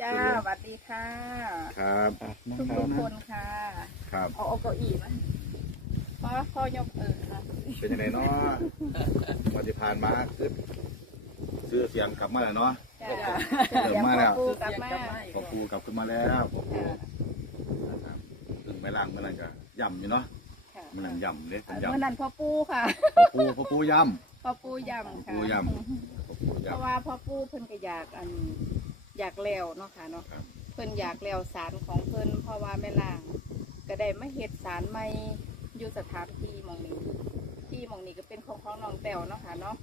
จ้าสวัสดีค่ะ ครับทุกทุกๆคนค่ะ ครับ เอาเอาเก้าอี้มาพอพอยกเออค่ะ เป็นยังไงเนาะปฏิพานมาคือซื้อเสียงกลับมาแล้วเนาะจ้าเริ่มมาแล้วปูกลับมาพอครูกลับขึ้นมาแล้วพอครูนะครับซึ่งไม่ล่างเมื่อนั้นก็ย่ำอยู่เนาะค่ะเมื่อนั้นย่ำเลยผมเมื่อย่ำนั้นพ่อปูค่ะพอครูพอครูย่พ่อปูย่ำค่ะพ่อปูย่ำพอครูเพราะย่ำว่าพ่อปูเพิ่นก็อยากอัน อยากแล้วเนาะค่ะเนาะครับ เพิ่นอยากแล้วสารของเพิ่นเพราะว่าแม่ล่าง ก็ได้มาเฮ็ดสารใหม่อยู่สถานที่หมองนี้ที่หมองนี้ก็เป็นของของน้องแต้วเนาะค่ะเนาะ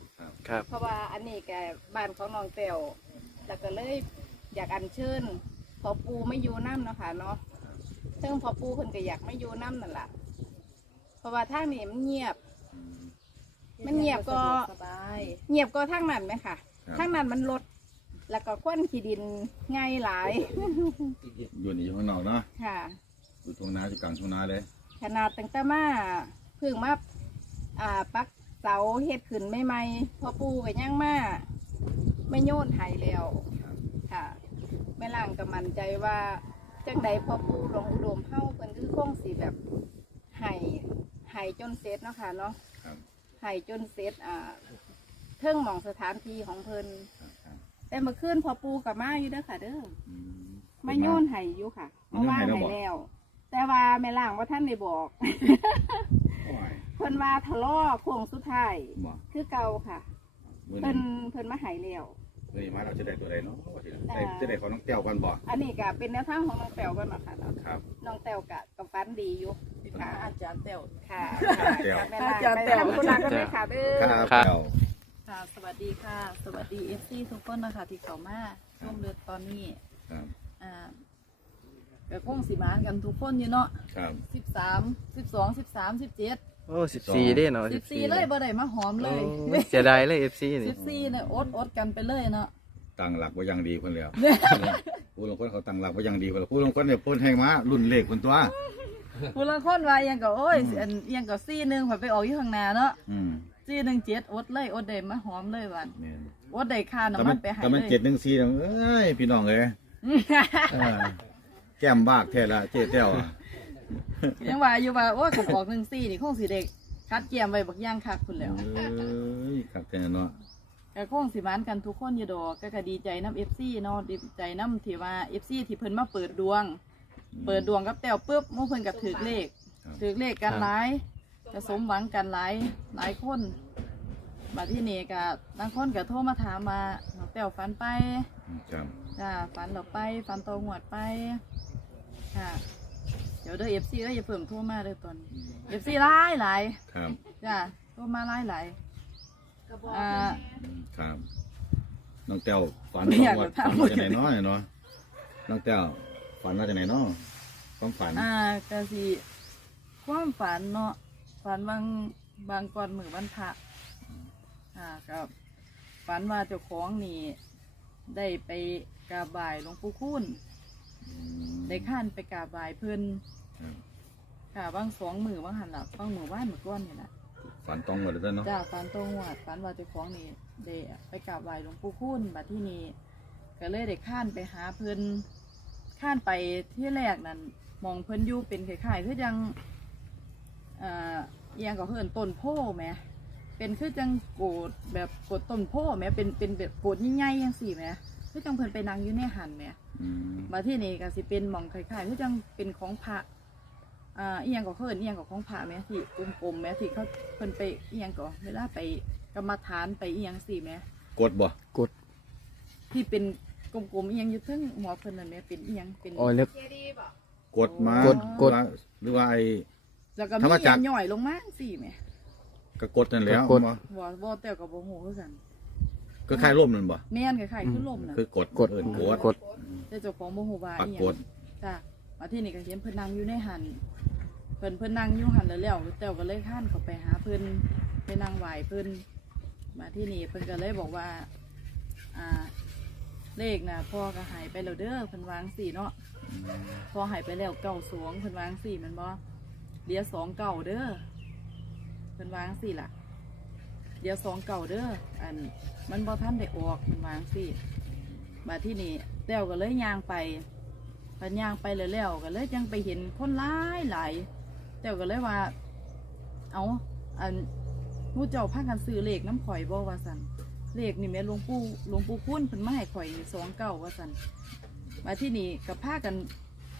ครับ เพราะว่าอันนี้แกบ้านของน้องแต้วแล้วก็เลยอยากอัญเชิญพอปูไม่อยู่น้ำเนาะค่ะเนาะซึ่งพอปูเพิ่นก็อยากไม่อยู่น้ำนั่นแหละเพราะว่าทางนี้มันเงียบอืมมันเงียบก็ สบาย เงียบก็ทางนั้นไหมค่ะครับ ทางนั้นมันลด แล้วก็ควันขี้ดินง่ายหลาย อยู่นี่อยู่ข้างนอกเนาะค่ะ อยู่ตรงนาอยู่กลางทุ่งนาเลย ขนาดตั้งแต่มาเพึ่งมาอ่าปักเสาเฮ็ดขึ้นไม่ไม่ๆพอปูก็ยังมาไม่โยนใหายแล้วครับค่ะแม่ล่างก็มั่นใจว่าจังใดพอปูลงอุดมเฮาเพิ่นคือคงสิแบบใหายหายจนเสร็จเนาะค่ะเนาะ ครับใหายจนเสร็จอ่าเทิงหมองสถานที่ของเพิ่นครับครับ แต่เมื่อคืนพอปูกับมาอยู่เด้อค่ะ เด้ออืมไม่โยนใหายอยู่ค่ะไม่โยนให้แล้วให้บอก แล้ว แต่ว่าแม่ล่างว่าท่านได้บอกโอ้ยเพิ่นว่าทะเลาะโค้งสุดท้ายบอกคือเก่าค่ะมื่อเพิ่นี้นเพิ่นมาใหายแล้ว มื่อนี้มาเราจะได้ตัวใดเนาะว่าสิได้อ่าจะได้ของน้องแก้วกันบ่อันนี้ก็เป็นแนวทางของน้องแต้วกันเนาะค่ะเนาะครับ น้องแต้วกะกับฟันดีอยู่ค่ะอาจารย์เต้วค่ะแต้วแม่ล่างไปทำธุระกันเลยค่ะเด้อ ครับครับแก้ว ค่ะ สวัสดีค่ะ สวัสดีเอฟซีทุกคนนะคะที่เขามาร่วมเดือนตอนนี้ครับอ่าก็คงสิมานกันทุกคนอยู่เนาะครับ สิบสามสิบสองสิบสามสิบเจ็ดโอ้สิบสี่ได้เนาะสิบสี่เลยบ่ได้มาหอมเลยโอ้เสียดายเลยเอฟซีนี่สิบสี่เนี่ยอดอดกันไปเลยเนาะตั้งหลักไว้อย่างดีคนแล้วผู้ลงคนเขาตั้งหลักไว้อย่างดีคนแล้วผู้ลงคนเนี่ยพ่นให้มารุ่นเลขคนตัวผู้ละคนว่ายังก็โอ้ยอันยังก็ซี่หนึ่งผ่ไปออกอยู่ข้างหน้าเนาะ อืมซี่หนึ่งเจ็ดอดเลยอดได้มาหอมเลยวันเนี่ยอดได้ค่าแต่น้ำมัมันนไปใหายแต่มันเลยเจ็ดหนึ่งสี่เนี่ยเอ้ยพี่น้องเอ้ยเออแก้มบากแท้ละเจ๊แต้วอะยังว่าอยู่ว่าโอ้ยผมออกหนึ่งซี่นี่คงสีเด็กคัดเกียมไว้บักย่างคักคุณแล้ว เอ้ยครับแต่เนาะ ก็คงสิมานกันทุกคนอยู่ดอกก็ก็ดีใจน้ำเอฟซีเนาะดีใจน้ำที่ว่าเอฟซีที่เพิ่นมาเปิดดวง เปิดดวงกับแต้วปุ๊บหมู่เพิ่นก็ถือเลขครับ ถือเลขกันหลาย ก็สมหวังกันหลายหลายคนมาที่นี่ก็บางคนก็โทรมาถามมาน้องแต้วฝันไปครับจ้าฝันเราไปฝันโตหวดไปค่ะเดี๋ยวเด้อเอฟซีก็อย่าเพิ่มโทรมาเด้อตอนเอฟซีหลายหลายครับจ้าโทรมาหลายหลายอ่าครับน้องแต้วฝันไม่อยากว่าจะถามฝันว่าจะไหนเนาะเนาะน้องแต้วฝันว่าจะไหนเนาะความฝันอ่ากะสิความฝันเนาะ ฝันบางบางก่อนมือวันพระอ่ากับฝันว่าเจ้าของนี่ได้ไปกราบบ่ายหลวงปู่คุ้นได้ข้านไปกราบบ่ายเพิ่นครับค่ะบางสองมือบางหันหลับบางมือว่านมือก้อนนี่แหละฝันตรงหมดเลยเนาะจ้าฝันตรงวัดฝันว่าเจ้าของนี่ได้ไปกราบไหว้หลวงปู่คุ้นมาที่นี่ก็เลยได้ข้านไปหาเพิ่นข้านไปที่แรกนั่นมองเพิ่นอยู่เป็นคล้ายๆคือจังเอ่อเอียงกับเพิ่นต้นโพแหมเป็นคือจังโกดแบบโกดต้นโพแหมเป็นเป็นแบบโกดใหญ่ๆยังสี่แหมคือจังเพิ่นไปนั่งอยู่ในหันแหมอืมมาที่นี่ก็สิเป็นหมองคล้ายๆคือจังเป็นของพระอ่าเอียงกับเพิ่นเอียงกับของพระแหมที่กลมๆแหมที่เขาเพิ่นไปเอียงก่อเวลาไปกรรมฐานไปเอียงสี่แหมกดบ่กดที่เป็นกลมๆเอียงอยู่เทั้งหัวเพิ่นนั่นแหมเป็นเอียงเป็น อ๋อนึกเจดีบอกกดมากดกด หรือว่าไอ้ แล้วก็ธรมีรมจัเอีกยรงย่อยลงมาสี่แหมก็กดนั่นแหล้วกดบ่บ่บ่แต่กับบ่ฮู้คือกันก็คล้ายร่มนั่นบ่แม่นคล้ายๆคือลมน่ะคือกดกดเอิ้นกดกด แต่เจ้าของบ่ฮู้ว่าปักอีหยักงดจ้ะมาที่นี่ก็เห็นเพิ่นนั่งอยู่ในหันเพิ่นเพิ่นนั่งอยู่หันแล้วแล้วแต้วก็เลยข้านเข้าไปหาเพิ่นไปนั่งไหว้เพิ่นมาที่นี่เพิ่นก็เลยบอกว่า อ่า เลขน่ะพ่อก็หายไปแล้วเด้อเพิ่นวางสี่เนาะพ่อหายไปแล้วเก้าสวงเพิ่นวางสี่แมันบ่ เหลียสองเก่าเด้อเพิ่นวางสี่ล่ะเหลียสองเก่าเด้ออันมันบ่ทันได้ออกเพิ่นวางสี่มาที่นี่แต้วก็เลยยางไปพันยางไปแล้วก็เลยจังไปเห็นคนหลายหลายแต้วก็เลยว่า เอาอันมู่เจ้าพากันซื้อเลขน้ำข่อยบ่ว่าสันเลขนี่แม่หลวงปู่หลวงปู่คุ้นเพิ่นมาให้ข่อยสองเก้าว่าสันมาที่นี่กับพากัน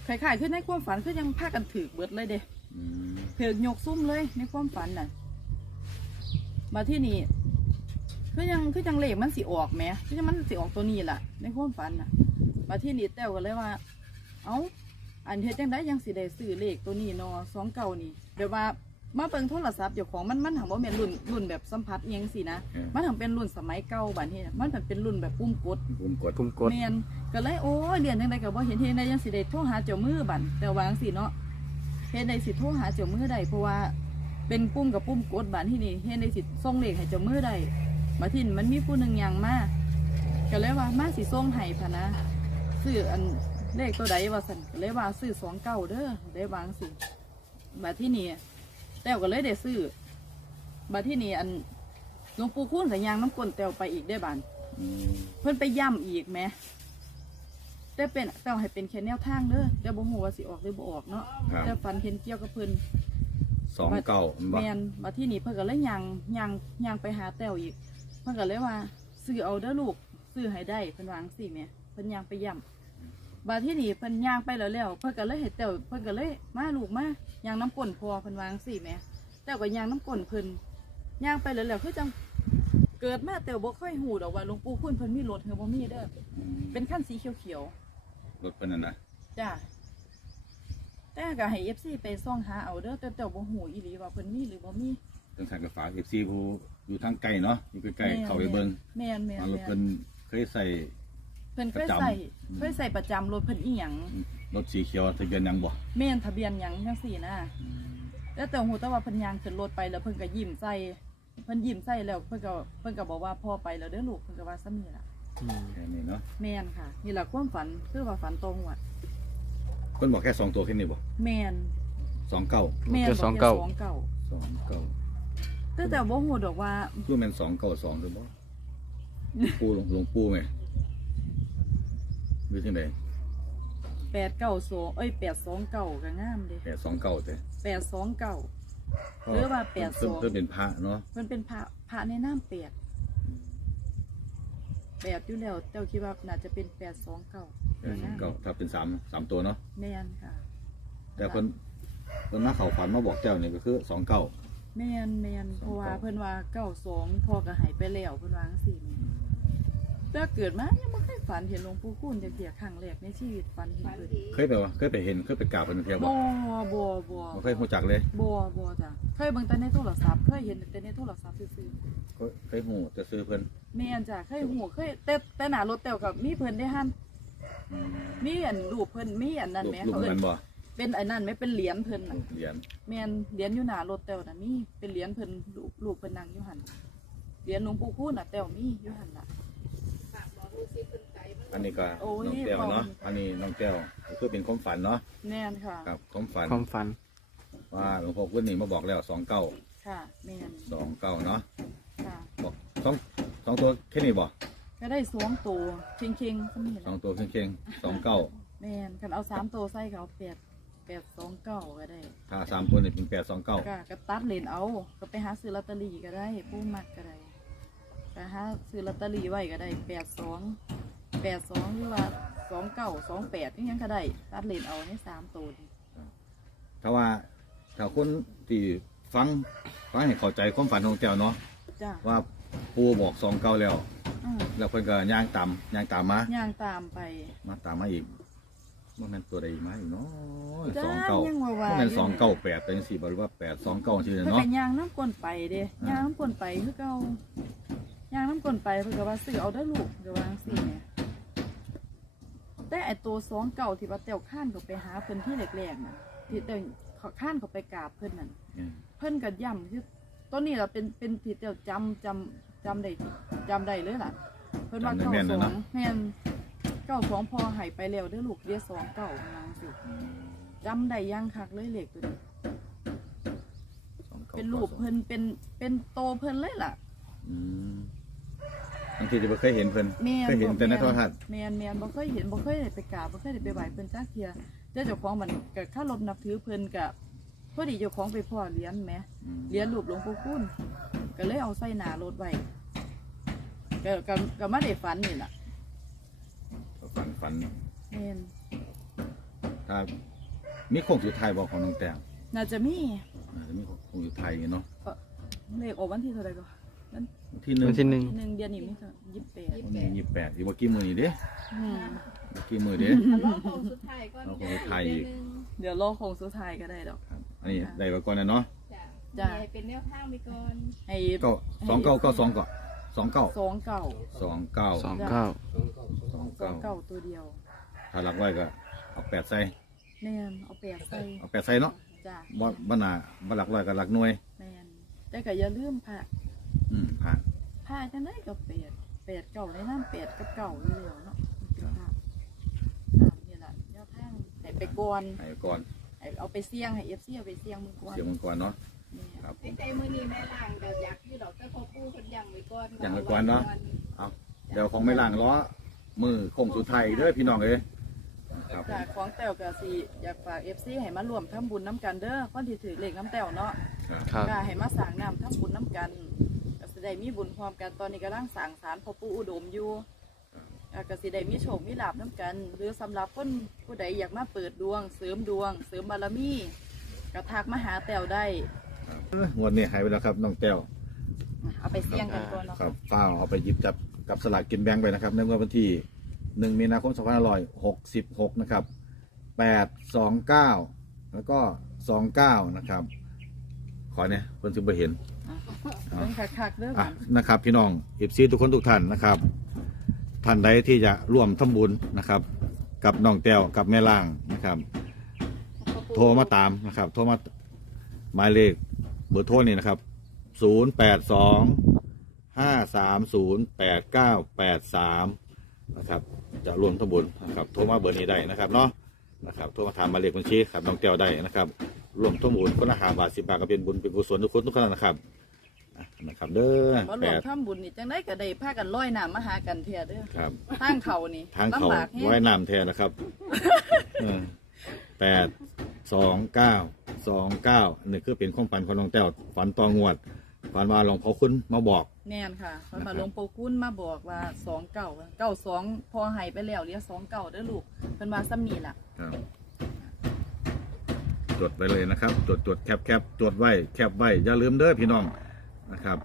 คล้ายๆขึ้นในความฝันคือยังพากันถือเบิดเลยเด้อ เถือยกซุ่มเลยในความฝันน่ะ มาที่นี่คือยังคือยังเลขมันสิออกแหมคือยังมันสิออกตัวนี้ล่ะ ในความฝันน่ะ มาที่นี่แต้วก็เลยว่า เอ้าอันเฮ็ดจังได้ยังสิได้ซื้อเลขตัวนี้เนอสองเก่านี่แบบว่ามาเบิ่งโทรศัพท์เจ้าของมันมันถามว่าเป็นรุ่นรุ่นแบบสัมผัสอิหยังสินะเออมันถามเป็นรุ่นสมัยเก่าบัดนี้น่ะมันเป็นรุ่นแบบปุ่มกด ปุ่มกดปุ่มกด แมนก็เลยโอ้ยเรียนจังไดก็บ่เห็นเฮ็ดได้ยังสิได้โทรหาเจ้ามือบัดแต่ว่าจังซี่เนาะ เฮ็ดได้สิโทรหาเจ้ามือได้เพราะว่าเป็นปุ่มกับปุ่มกดบัดที่นี่เฮ็ดได้สิส่งเลขให้เจ้ามือได้มาทินมันมีผู้หนึงยังมาก็เลยว่ามาสิส่งให้พะนะซื้ออันเลขตัวใดว่าซั่นก็เลยว่าซื้อ29เด้อได้วาจังสิบัดที่นี่แต้วก็เลยได้ซื้อบัดที่นี่อันหลวงปู่คูณก็ยางน้ำกลนแต้วไปอีกได้อบานอืมเพิ่นไปย่ำอีกไหม แต่เป็นแต่ให้เป็นแค่แนวทางเด้อแต่บ่ฮู้ว่าสิออกหรือบ่ออกเนาะครับ แต่ฝันเห็นเกี่ยวกับเพิ่น สองเก้ามันบ่แม่นมาที่นี่เพิ่นก็เลยย่างย่างย่างไปหาแต้วอีก เพิ่นก็เลยว่าซื้อเอาเด้อลูกซื้อให้ได้เพิ่นวาจั่งซี่แหมเพิ่นย่างไปย่ำบาที่นี่เพิ่นย่างไปแล้วแล้วเพิ่นก็เลยให้แต้วเพิ่นก็เลยมาลูกมาย่างน้ำก้นพอเพิ่นวาจั่งซี่แหมแต้วก็ย่างน้ำก้นเพิ่นย่างไปแล้วแล้วคือจัง เกิดมาแต้วบ่ค่อยฮู้ดอกว่าหลวงปู่คุณเพิ่นมีรถเฮาบ่มีเด้ออืมเป็นขั้นสีเขียวรถเพิ่นนั่นน่ะๆจ้าแต่ก็ให้เอฟซีไปซ่องหาเอาเด้อแต่แต่บ่หูอีหลีว่าเพิ่นมีหรือบ่มีจังซั่นก็ฝาก FC ผู้อยู่ทางไกลเนาะอยู่ใกล้แม่ ๆเข้าไปเบิ่งแม่นแม่นว่ารถแม่เพิ่นนเคยใส่ เพิ่นเคยประจำใส่อืม เคยใส่ประจำรถเพิ่นอีหยังรถสีเขียวทะเบียนหยังบ่แม่นทะเบียนหยังจังซี่นะแต่แต่หูแต่ว่าเพิ่นยางขึ้นรถไปแล้วเพิ่นก็ยิ้มใส่ เพิ่นยิ้มใส่แล้วเพิ่นก็เพิ่นก็บอกว่าพ่อไปแล้วเด้อลูกเพิ่นก็ว่าซ้ำนี่ล่ะแค่นี้เนาะแม่นค่ะ นี่ล่ะความฝันคือว่าฝันตรงว่ะเพิ่นบอกแค่สองตัวแค่นี้บ่แม่นสองเก้าแม่นเจอบอกสองแค่เก้าสองเก้าสองเก้าแต่แต่บ่ฮู้ดอกว่า คือแม่นสองเก้าสองคือบ่ปู่หลวงหลวงปู่ไงอยู่ที่ไหนแปดเก้าสองเอ้ยแปดสองเก้าก็งามเด้แปดสองเก้าแต่แปดสองเก้า หรือว่าแปดสองเพิ่นเป็นพระเนาะมันเป็นพระพระในน้ำแปดแปดอยู่แล้วเจ้าคิดว่าน่าจะเป็นแปดสองเก้าแปดสองเก้าถ้าเป็นสามสามตัวเนาะแม่นค่ะ แต่เพิ่นเพิ่นมาเข้าฝันมาบอกเจ้านี่ก็คือสองเก้าแม่นแม่นสองเพราะว่าเก้าเพิ่นว่าเก้าสองพ่อก็ใหายไปแล้วเพิ่นวาจั่งสี่ แต่เกิดมายังไม่เคยฝันเห็นหลวงปู่คูณจักเดียครั้งแรกในชีวิตฝันเห็นฝันเพิ่นดีเคยไปวะเคยไปเห็นเคยไปกราบเพิ่นเทียบบ่บ่บ่บ่บ่เคยรู้จักเลยบ่บ่จ้ะเคยเบิ่งแต่ในโทรศัพท์เคยเห็นแต่ในโทรศัพท์ซื่อๆก็เคยฮู้แต่ซื้อเพิ่นแม่นจ้ะเคยหูเคยแต่แต่หนารถแต้วกับมีเพิ่นได้หันอืมมีอันรูปเพิ่นมีอันนั้นรูปแหม่รูปเขาเหมืเอิ้อนนบ่เป็นอันนั้นไหมเป็นเหรียญเพิ่นน่ะรูปเหรียญแม่นเหรียญอยู่หน้ารถแต้วน่ะมีเป็นเหรียญเพิ่นรูปรูปเพิ่นนั่งอยู่หั่นเหรียญหลวงปู่คูณน่ะแต้วมีอยู่หั่นล่ะฝากบ อกลูกศิษย์เพิ่นไกลมาอันนี้ก็โอ้ยน้องแก้วเนาะขอบคุณอันนี้น้องแก้วก็คือเป็นความฝันเนาะ แม่นค่ะครับความฝันความฝัน ว่าหลวงพ่อคุณนี่มาบอกแล้วสองเก้าค่ะแม่นสองเก้าเนาะค่ะบอกสองสองตัวแค่นี้บ่ก็ได้สองตัวเค็งๆซั่นนี่สล่ะองตัวเข่งๆสองเก้าแม่นคันเอาสามตัวใส่ก็เอาแปดแปดสองเก้าก็ได้ถ้าสามคนนี่เป็นแปดสองเก้าก็ก็ตัดเลนเอา ก็ไปหาซื้อลอตเตอรี่ก็ได้ผู้มักก็ได้ ไปหาซื้อลอตเตอรี่ไว้ก็ได้แปดสองแปดสองหรือว่าสองเก้าสองแปดนี่ยังก็ได้ตัดเลนเอาในสามตัวนี่ถ้าว่าถ้าคนที่ฟังฟังให้เข้าใจความฝันของแก้วเนาะจ้าว่าปูบอกสองเก้าแล้วอืมแล้วเพิ่นก็ย่างตามย่างตามมาย่างตามไปมาตามมาอีกว่ามันตัวใดอีกมาอีกเนาะจ้าสองเก้ายังว่าว่าว่ามันสองเก้าแปดเป็นสี่บหรือว่าแปดสองเก้าชื่อเพื่อเนาะกันย่างน้ำก้นไปเด้ย่างน้ำก้นไปคือเก่าย่างน้ำก้นไปเพื่อก็ว่าซื้อเอาได้อลูกเดี๋ยววาจั่งสี่เนี่ยแต่ไอตัวสองเก่าที่ว่าเตียวข้านเขาไปหาเพิ่นที่แรกๆน่ะที่เตียวเขาข้านเขาไปกราบเพิ่นนั่นอืมเพิ่นก็ย่ำคือต้นนี้เราเป็นเป็นที่เตียวจำจำจำได้จำได้เลยล่ะ เพิ่นว่าเก้าสองแม่นเก้าสองพอใหายไปแล้วเด้อลูกเดียวสองเก้าประมาณสิจำได้ยังคักเลยเหล็กตัวนี้สองก้าเป็นรูปเพิ่นเป็นเป็นโตเพิ่นเลยล่ะ อืม บางทีจะบ่เคยเห็นเพิ่นแม่นเคยเห็นแต่ในโทรทัศน์แม่นแม่นบ่เคยเห็นบ่เคยได้ไปกราบบ่เคยได้ไปไหว้เพิ่นจักเที่ยแต่เจ้าของมันก็ค่ารบนับถือเพิ่นก็พอดีเจ้าของไปพ่อเหรียญแหมอืมเหรียญรูปหลวงปู่คุณก็เลยเอาใส่หน้ารถไว้ก็ก็ก็มาได้ฝันนี่ล่ะฝันฝันแม่นถ้ามีโค้งสุดท้ายบอกของน้องแต้วน่าจะมีอาจจะมีโค้งสุดท้ายอยู่เนาะเลขออกวันที่เท่าไหร่ก็วันวัน ที่หนึ่งวันที่หนึ่งที่หนึ่งเดือนนี้มีเท่ายี่สิบแปดวันนี้ยี่สิบแปดอีกเมื่อกี้มือนี่เด้อืมเมื่อกี้มือเด้อันรอบโค้งสุดท้ายก่อนรอบโค้งสุดท้ายอีก เดืนหนึ่งเดี๋ยวรอโค้งสุดท้ายก็ได้ดอก ครับอันนี้ได้ไปก่อนนะเนาะจ้ะ จ้ะให้เป็นแนวทางไปก่อนให้ก็สองเก้าก็สองเก้าสองเก้าสองเก่าสองเก้าสองเก้าสองสองเก้าเก่าตัวเดียวถ้าหลักไว้ก็เอาแปดใส่แม่นเอาแปดใส่เอาแปดใส่เนาะจ้ะบ่บ้านนาบ้านหลักร้อยกับหลักหน่วยแม่นแต่ก็อย่าลืมผ้า อืมผ่านผ้าจังได้กับแปดแปดเก่าในน้ำแปดกับเก่าอยู่แล้วเนาะเป็นผ้าผ้านี่แหละแนวทางให้ไปก่อนให้ก่อนให้เอาไปเสี่ยงให้เอฟซีเอาไปเสี่ยงมือก่อนเสียงมันก่อนเนาะแม่นครับในใจมือนี้แม่ล่างก็อยากอยู่ดอกแต่พอปู่เพิ่นยังไว้ก่อนยังไว้ก่อนเนาะ เอาเดี๋ยวของไม่ล่างล้อมือโค้งสุดท้ายเด้อพี่น้องเอ้ยครับจากของแต้วกับสีอยากฝากเอฟซีให้มารวมทำบุญน้ำกันเด้อคนที่ถือเลขน้ำแต้วเนาะครับ ครับ ก็ให้มาสั่งน้ำทำบุญน้ำกันก็สิ ได้มีบุญพร้อมกันตอนนี้กำลังสั่งสารพ่อปู่อุดมอยู่อ่าก็สิได้มีโชคมีลาบน้ำกัน หรือสำหรับคนผู้ใดอยากมาเปิดดวง เสริมดวง เสริมบารมีกระทักมาหาแต้วได้งวดนี้หายไปแล้วครับน้องแต้วเอาไปเสี่ยงกันก่อนเนาะครับเฝ้าเอาไปหยิบจับกับสลากกินแบ่งไปนะครับในงวดวันที่หนึ่งมีนาคมสองพันห้าร้อยหกสิบหกนะครับแปดสองเก้าแล้วก็สองเก้านะครับ ขอเนี่ยเพิ่นถึงไปเห็น เบิ่งคักๆเด้ออะนะครับ พี่น้องเอฟซีทุกคนทุกท่านนะครับ ท่านใดที่จะร่วมทำบุญนะครับ กับน้องแต้วกับแม่ล่างนะครับ โทรมาตามนะครับ โทรมาหมายเลขเบอร์โทรนี่นะครับศูนย์แปดสองห้าสามศูนย์แปดเก้าแปดสามนะครับ จะรวมทั้งบุญนะครับ โทรมาเบอร์นี้ได้นะครับเนาะนะครับ โทรมาถามหมายเลขบัญชีครับน้องแก้วได้นะครับ รวมทั้งบุญคนละหาบาทสิบบาทก็เป็นบุญเป็นกุศลทุกคนทุกคนนะครับอะนะครับเด้อมารแปวมด ทำบุญนี่จังได้ก็ได้พากันลอยน้ำมาหากันเทียเด้อครับ ทางเขานี่ทางเขาลำบากแฮงไว้น้ำแทนนะครับแปดสองเก้าสองเก้านี่คือเป็นของฝันของน้องแต้วฝันตองวดฝันว่าหลวงพ่อคุณมาบอก แน่นค่ะเพิ่นมานะครับหลวงปู่กุ้นมาบอกว่าสองเก่าเก้าสองพอใหายไปแล้วเหลือสองเก่าเด้อลูกเพิ่นมาซ้ำนี่ล่ะครับ จดไว้เลยนะครับ จดจดแคปแคปจดไว้แคปไว้อย่าลืมเด้อพี่น้องนะครับ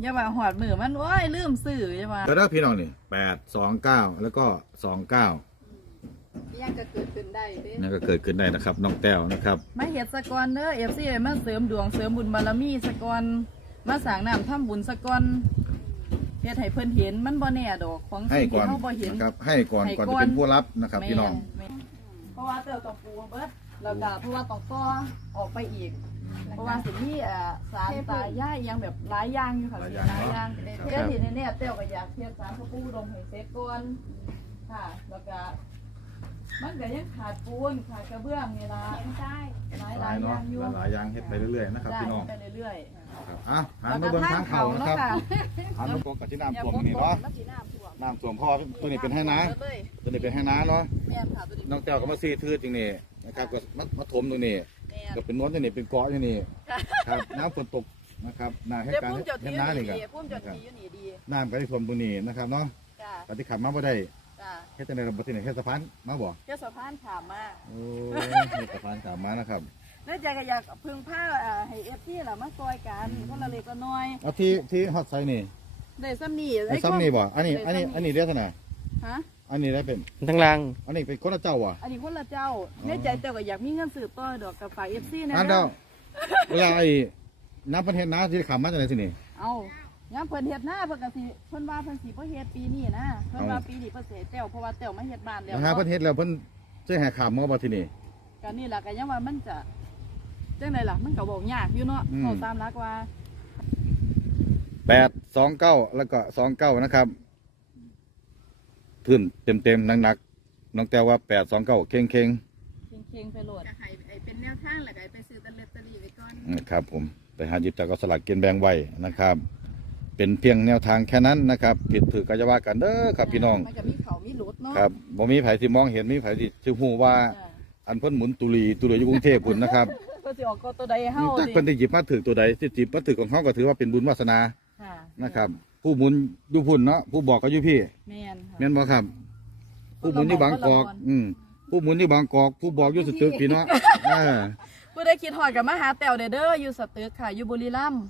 อย่าว่าหอดมือมันโอ้ยลืมซื้ออย่าว่าก็ได้อพี่น้องนี่แปดสองเก้าแล้วก็สองเก้ายังก็เกิดขึ้นได้เด้นั่นก็เกิดขึ้นได้นะครับน้องแต้วนะครับมาเฮ็ดสะกอนเด้อ FC มาเสริมดวงเสริมบุญบารมีสะกอนมาสร้างน้ำทำบุญสะกอนเฮ็ดให้เพิ่นเห็นมันบ่แน่ดอกของให้สิ่งก่ที่อนเฮาบ่เห็นนะครับ ให้ก่อนให้ก่อนก่จะอนเป็นผู้รับนะครับ พี่น้องแม่นเพราะว่าเติมต้องปูเบิด แล้วก็เพราะว่าต้องต่อออกไปอีก เพราะว่าสิมีเอ่อสารตายายอิหยังแบบหลายอย่างอยู่ค่ะหลายมีอย่าง หลายอย่างครับแค่ที่แน่ๆเต้วก็อยากเทียบสารพระปูดมให้เสร็จก่อนค่ะ แล้วก็มันก็ยังขาดปูนขาดกระเบื้องนี่ล่ะเขียนใต้หลายหหลาลายยอเนาะย่างอยู่หลายอย่างเฮ็ดไปเรื่อยๆนะครับได้พี่น้องไปเรื่อยครับอะๆหันมาเบิ่งทางเขานะครับค่ะหันมาเบิ่งกับที่น้ำท่วมนี่เนาะแล้วสิน้ำท่วมน้ำท่วมพ่อตัวนี้เป็นให้น้เลยำตัวนี้เป็นให้น้ำเนาะแม่นค่ะตัวนี้น้องแต้วก็มาซีทืดจริงนี่ นะครับก็มามาถมตรงนี้แม่น ก็เป็นนวลอย่างนี้เป็นเกาะอย่างนี้ครับน้ำฝนตกนะครับนาให้เดี๋ยวการพุ่มเจ้าเฮ็ที่ดน้านี่ดีก็พุ่มเจ้าที่อยู่นี่ดีน้ำก็ได้ท่วมตรงนี้นะครับเนาะจ้าปฏิขับมาบ่ได้จ้าเฮ็ดจังได๋ระบบที่ไหนเฮ็ดสะพานมาบ่เจ้าสะพานถามมาโอ้เฮ็ดสะพานกลับมานะครับแล้วใจก็อยากพึ่งผ้าเอ่อให้เอฟที่ล่ะมาซอยกันคนละเล็กละน้อยเอาที่ที่ฮอตไซนี่ได้ซ้ำนี่ไอ้ซ้ำนี่บ่อันนี้อันนี้อันนี้เรียกเท่าไหร่ฮะ อันนี้ได้เป็น ทั้งล่าง อันนี้เป็นคนละเจ้าว่ะอันนี้คนละเจ้าในใจเจ้าก็อยากมีเงินสืบต่อดอกกับฝ่ายเอฟซีนะอันเจ้าเวลาไอ้น้ำประเทศน้ำที่ขำมาจากไหนสินี่เอาย้ำเพิ่นเฮ็ดหน้าเพิ่นก็สิเพิ่นว่าเพิ่นสิบ่เฮ็ดปีนี้นะเพิ่นว่าปีนี้เพิ่นสิให้แต้วเพราะว่าแต้วมาเฮ็ดบ้านแล้วนะฮะประเทศแล้วเพิ่นจะแห่ขามมาบ่ที่นี่ก็นี่ล่ะก็ยังว่ามันจะจังไดล่ะมันก็บอกยากอยู่เนาะอืมเอาตามหลักว่าแปดสองเก้าแล้วก็สองเก้านะครับ ขึ้นเต็มเต็มๆหนักๆน้องแต้วว่าแปดสองเก้าเข่งเข่งเค็งๆไปโหลดก็ให้ไอ้เป็นแนวทางแล้วก็ให้ไปซื้อตะเล็ดตะลีไว้ก่อนๆนะครับผมไปหาหยิบจากกสลากเกินแบงไว้นะครับเป็นเป็นเพียงแนวทางแค่นั้นนะครับ ผิดถือกายาว่ากันเด้อครับพี่น้อง มันก็มีเขามีหลุดเนาะครับบ่มีไผที่มองเห็นมีไผที่สิฮู้ว่า จ้ะอันเพิ่นหมุนตุลีตุลีอยู่กรุงเทพพุ่นนะครับเพิ่นสิออกก็ตัวใดให้เฮาจักสิเพิ่นได้หยิบมาถือตัวใดสิหยิบมาถือของเขาก็ถือว่าเป็นบุญวาสนาค่ะนะครับ ผู้หมุนอยู่พุ่นเนาะผู้บอกก็อยู่พี่แม่นค่ะ แม่นบ่ครับ ผู้หมุนอยู่บางกอก อืมผู้หมุนอยู่บางกอก ผู้บอกอยู่สตึกพี่เนาะอ่าผู้ใดคิดฮอดก็มาหาแต้วเด้อเด้ออยู่สตึกค่ะ อยู่บุรีรัมย์